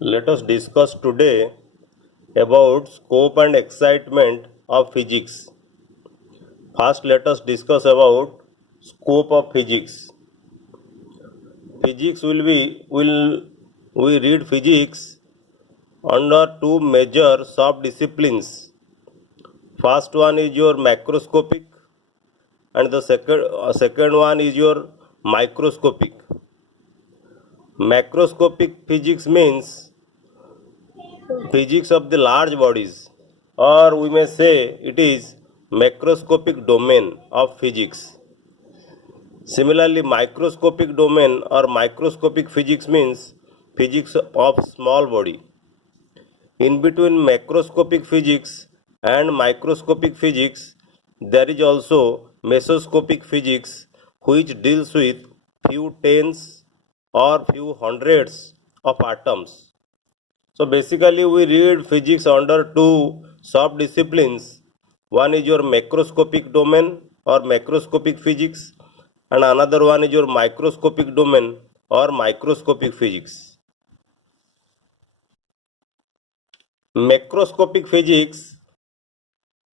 Let us discuss today about scope and excitement of physics. First, let us discuss about scope of physics. Physics will we read physics under two major sub-disciplines. First one is your macroscopic, and the second one is your microscopic. Macroscopic physics means physics of the large bodies, or we may say it is macroscopic domain of physics. Similarly, microscopic domain or microscopic physics means physics of small body. In between macroscopic physics and microscopic physics, there is also mesoscopic physics, which deals with few tens or few hundreds of atoms. So basically, we read physics under two sub-disciplines. One is your macroscopic domain or macroscopic physics, and another one is your microscopic domain or microscopic physics. Macroscopic physics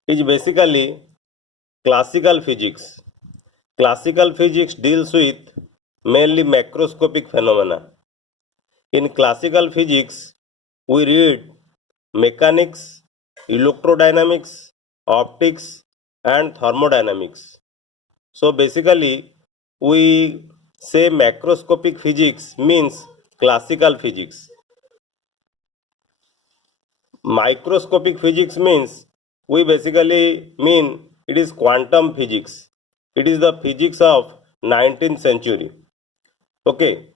is basically classical physics. Classical physics deals with mainly macroscopic phenomena. In classical physics, we read mechanics, electrodynamics, optics, and thermodynamics. So basically, we say macroscopic physics means classical physics. Microscopic physics means we basically mean it is quantum physics. It is the physics of 19th century. Okay,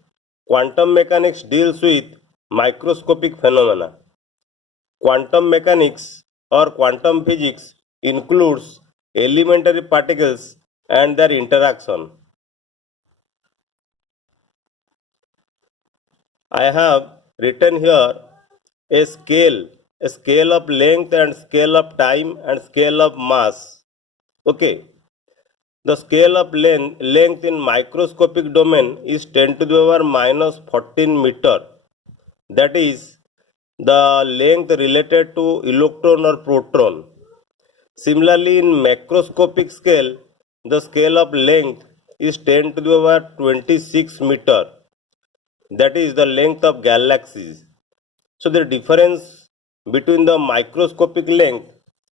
quantum mechanics deals with microscopic phenomena. Quantum mechanics or quantum physics includes elementary particles and their interaction. I have written here a scale of length and scale of time and scale of mass. Okay, the scale of length in microscopic domain is 10 to the power minus 14 meter. That is the length related to electron or proton. Similarly, in macroscopic scale, the scale of length is 10 to the power 26 meter. That is the length of galaxies. So the difference between the microscopic length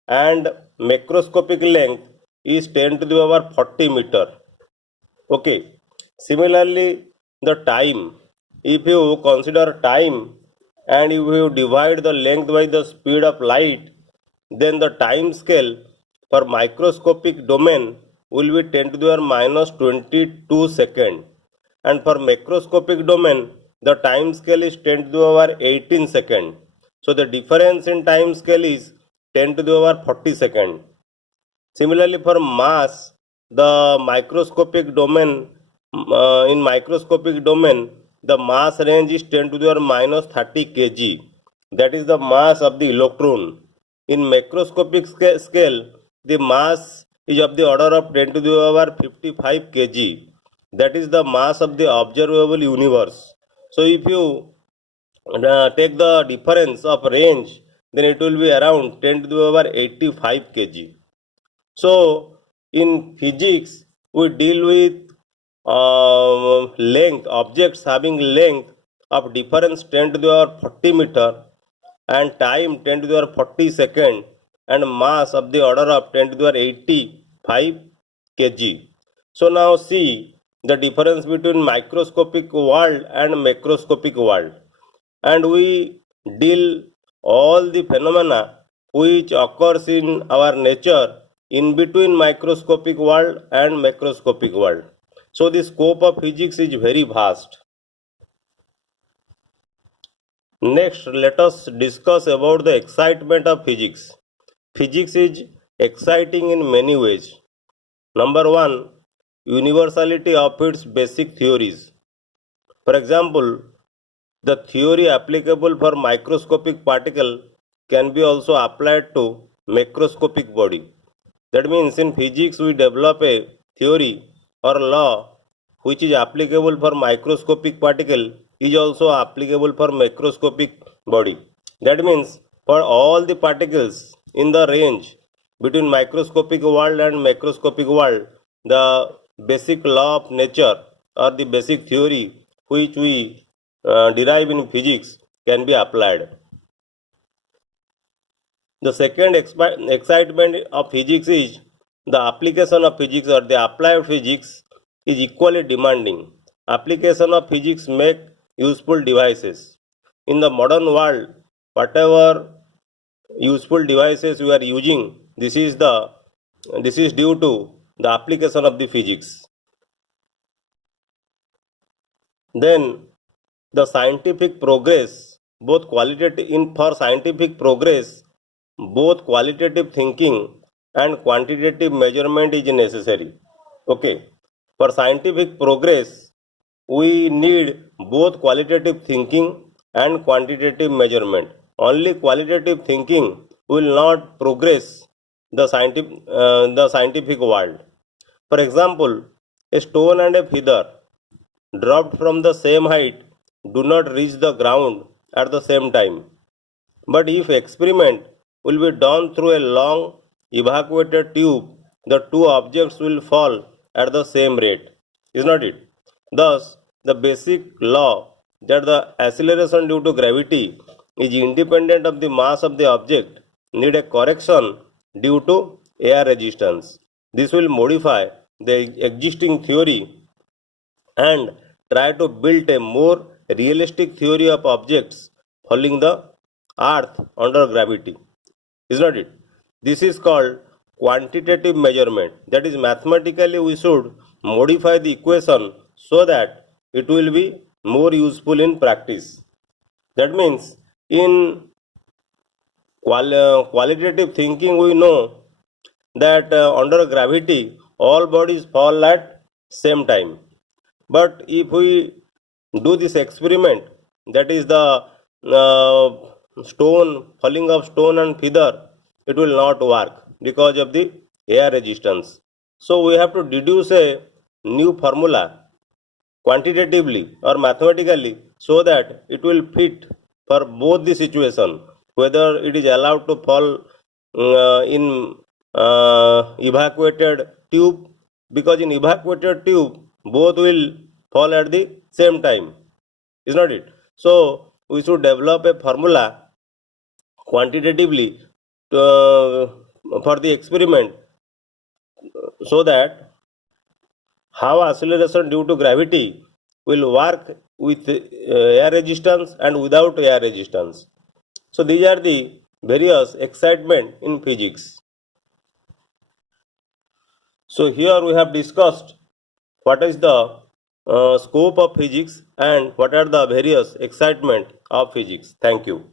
and macroscopic length is 10 to the power 40 meter. Okay. Similarly, the time. If you consider time and if you divide the length by the speed of light, then the time scale for microscopic domain will be 10 to the power minus 22 second, and for macroscopic domain the time scale is 10 to the power 18 second. So the difference in time scale is 10 to the power 40 second. Similarly, for mass, the microscopic domain in microscopic domain, the mass range is 10 to the power minus 30 kg. That is the mass of the electron. In macroscopic scale, the mass is of the order of 10 to the power 55 kg. That is the mass of the observable universe. So if you take the difference of range, then it will be around 10 to the power 85 kg. So in physics, we deal with length, objects having length of difference 10 to the power 40 meter and time 10 to the power 40 second and mass of the order of 10 to the power 85 kg. So now see the difference between microscopic world and macroscopic world, and we deal all the phenomena which occurs in our nature in between microscopic world and macroscopic world. So the scope of physics is very vast. Next, let us discuss about the excitement of physics. Physics is exciting in many ways. Number one, universality of its basic theories. For example, the theory applicable for microscopic particle can be also applied to macroscopic body. That means in physics we develop a theory or law which is applicable for microscopic particle is also applicable for macroscopic body. That means for all the particles in the range between microscopic world and macroscopic world, the basic law of nature or the basic theory which we derive in physics can be applied. The second excitement of physics is the application of physics or the applied physics is equally demanding. Application of physics make useful devices. In the modern world, whatever useful devices we are using, this is due to the application of the physics. Then the scientific progress, both qualitative in for scientific progress, both qualitative thinking and quantitative measurement is necessary. Okay, for scientific progress, we need both qualitative thinking and quantitative measurement. Only qualitative thinking will not progress the scientific world. For example, a stone and a feather dropped from the same height do not reach the ground at the same time. But if experiment will be done through a long evacuated tube, the two objects will fall at the same rate. Is not it? Thus, the basic law that the acceleration due to gravity is independent of the mass of the object need a correction due to air resistance. This will modify the existing theory and try to build a more realistic theory of objects following the earth under gravity. Is not it? This is called quantitative measurement. That is, mathematically we should modify the equation so that it will be more useful in practice. That means in qualitative thinking we know that under gravity all bodies fall at same time. But if we do this experiment, that is the falling of stone and feather, it will not work because of the air resistance. So we have to deduce a new formula quantitatively or mathematically so that it will fit for both the situation, whether it is allowed to fall in evacuated tube, because in evacuated tube both will fall at the same time. Is not it? So we should develop a formula quantitatively for the experiment so that how acceleration due to gravity will work with air resistance and without air resistance. So these are the various excitement in physics. So here we have discussed what is the scope of physics and what are the various excitement of physics. Thank you.